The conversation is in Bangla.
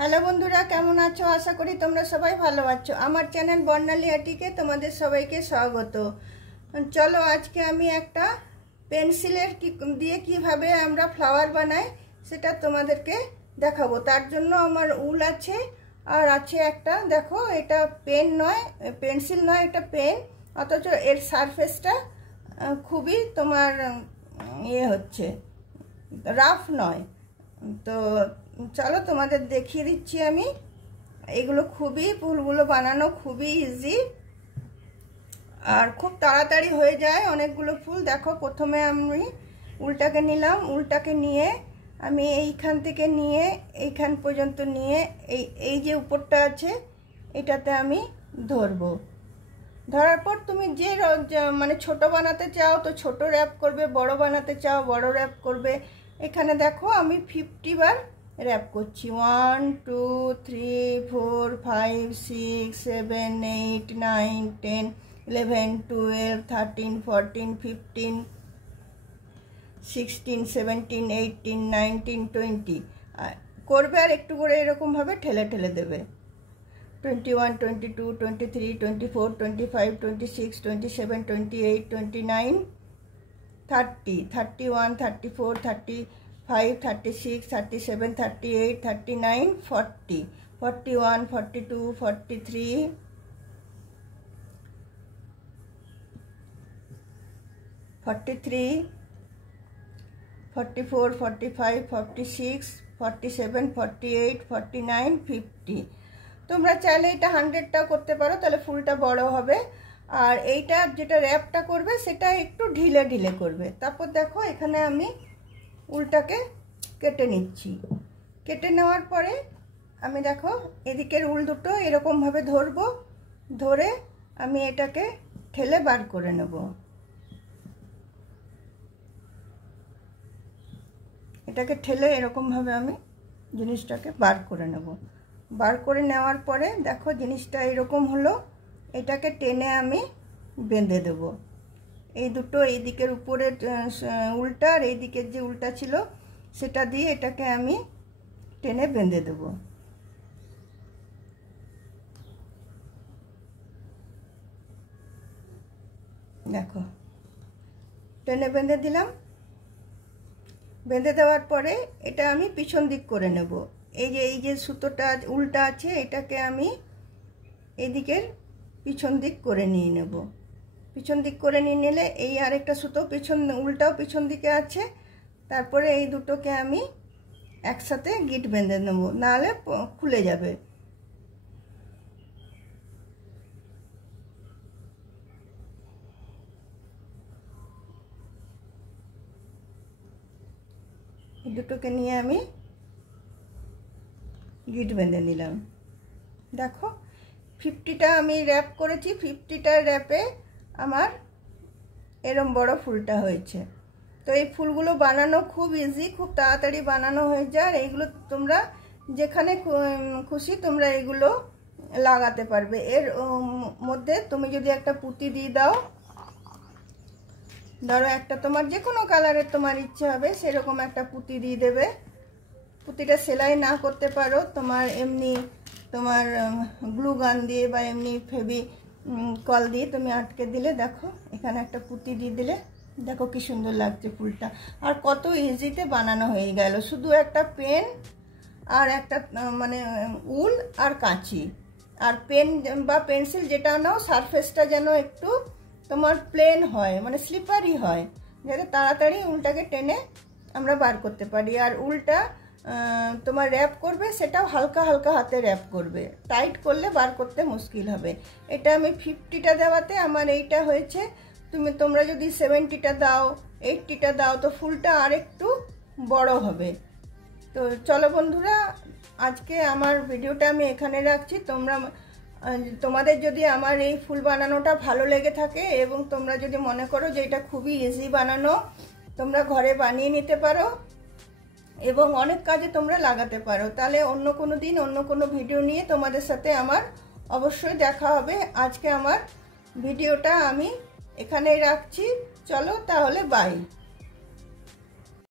হ্যালো বন্ধুরা, কেমন আছো? আশা করি তোমরা সবাই ভালো আছো। আমার চ্যানেল বর্ণালী আর্টিকে তোমাদের সবাইকে স্বাগত। চলো আজকে আমি একটা পেন্সিলের দিয়ে কিভাবে আমরা ফ্লাওয়ার বানাই সেটা তোমাদেরকে দেখাবো। তার জন্য আমার উল আছে আর আছে একটা, দেখো এটা পেন নয়, পেন্সিল নয়, এটা পেন, অথচ এর সারফেসটা খুবই তোমার হচ্ছে রাফ নয়। তো চলো তোমাদের দেখিয়ে দিচ্ছি আমি। এগুলো খুবই, ফুলগুলো বানানো খুবই ইজি আর খুব তাড়াতাড়ি হয়ে যায় অনেকগুলো ফুল। দেখো প্রথমে আমি উলটাকে নিলাম, উলটাকে নিয়ে আমি এইখান থেকে নিয়ে এইখান পর্যন্ত নিয়ে এই যে উপরটা আছে এটাতে আমি ধরবো। ধরার পর তুমি যে মানে ছোট বানাতে চাও তো ছোট র্যাপ করবে, বড় বানাতে চাও বড় র্যাপ করবে। এখানে দেখো আমি 50 বার র্যাপ করছি। 1 2 3 4 5 6 7 8 9 10 11 12 13 14 15 16 17 18 19 20 করবে। আর একটু করে এরকমভাবে ঠেলে ঠেলে দেবে। 21 22 23 24 25 26 27 28 29 30 31 34 35 36 37 38 39 40 41 42 43 43 44 45 46 47 48 49 50। তোমরা চাইলে এটা 100টা করতে পারো, তাহলে ফুলটা বড় হবে। আর এইটা যেটা র্যাপটা করবে সেটা একটু ঢিলে ঢিলে করবে। তারপর দেখো এখানে আমি উলটাকে কেটে নিচ্ছি। কেটে নেওয়ার পরে আমি দেখো এদিকের উল দুটো এরকমভাবে ধরবো, ধরে আমি এটাকে ঠেলে বার করে নেব। এটাকে ঠেলে এরকমভাবে আমি জিনিসটাকে বার করে নেব। বার করে নেওয়ার পরে দেখো জিনিসটা এরকম হলো। এটাকে টেনে আমি বেঁধে দেব। এই দুটো এই দিকের উপরে উল্টা আর এই দিকের যে উল্টা ছিল সেটা দিয়ে এটাকে আমি টেনে বেঁধে দেব। দেখো টেনে বেঁধে দিলাম। বেঁধে দেওয়ার পরে এটা আমি পিছন দিক করে নেব। এই যে সুতোটা উল্টা আছে এটাকে আমি এদিকের পিছন দিক করে নিয়ে নেব। পিছন দিক করে নিয়ে নিলে এই আরেকটা সুতো উল্টাও পিছন দিকে আছে। তারপরে এই দুটোকে আমি একসাথে গিট বেঁধে নেব, নাহলে খুলে যাবে। এই দুটোকে নিয়ে আমি গিট বেঁধে নিলাম। দেখো 50টা আমি র্যাপ করেছি। 50টা র্যাপে আমার এরম বড় ফুলটা হয়েছে। তো এই ফুলগুলো বানানো খুব ইজি, খুব তাড়াতাড়ি বানানো হয়ে যায়। আর এইগুলো তোমরা যেখানে খুশি তোমরা এগুলো লাগাতে পারবে। এর মধ্যে তুমি যদি একটা পুঁতি দিয়ে দাও, ধরো একটা তোমার যে কোনো কালারের তোমার ইচ্ছে হবে সেরকম একটা পুঁতি দিয়ে দেবে। পুঁতিটা সেলাই না করতে পারো, তোমার এমনি তোমার গ্লু গান দিয়ে বা এমনি ফেভিকল দিয়ে তুমি আটকে দিলে। দেখো এখানে একটা পুঁতি দিয়ে দিলে, দেখো কি সুন্দর লাগছে ফুলটা। আর কত ইজিতে বানানো হয়ে গেল। শুধু একটা পেন আর একটা মানে উল আর কাঁচি আর পেন বা পেন্সিল যেটা নাও, সারফেসটা যেন একটু তোমার প্লেন হয়, মানে স্লিপারি হয়, যাতে তাড়াতাড়ি উলটাকে টেনে আমরা বার করতে পারি। আর উলটা তোমার র্যাপ করবে সেটাও হালকা হালকা হাতে র্যাপ করবে, টাইট করলে বার করতে মুশকিল হবে। এটা আমি 50টা দেওয়াতে আমার এইটা হয়েছে। তোমরা যদি 70টা দাও, 80টা দাও তো ফুলটা আর একটু বড় হবে। তো চলো বন্ধুরা, আজকে আমার ভিডিওটা আমি এখানে রাখছি। তোমাদের যদি আমার এই ফুল বানানোটা ভালো লেগে থাকে এবং তোমরা যদি মনে করো যে এটা খুবই ইজি বানানো, তোমরা ঘরে বানিয়ে নিতে পারো এবং অনেক কাজে তোমরা লাগাতে পারো, তাহলে অন্য কোনো দিন অন্য কোনো ভিডিও নিয়ে তোমাদের সাথে আমার অবশ্যই দেখা হবে। আজকে আমার ভিডিওটা আমি এখানেই রাখছি। চলো তাহলে বাই।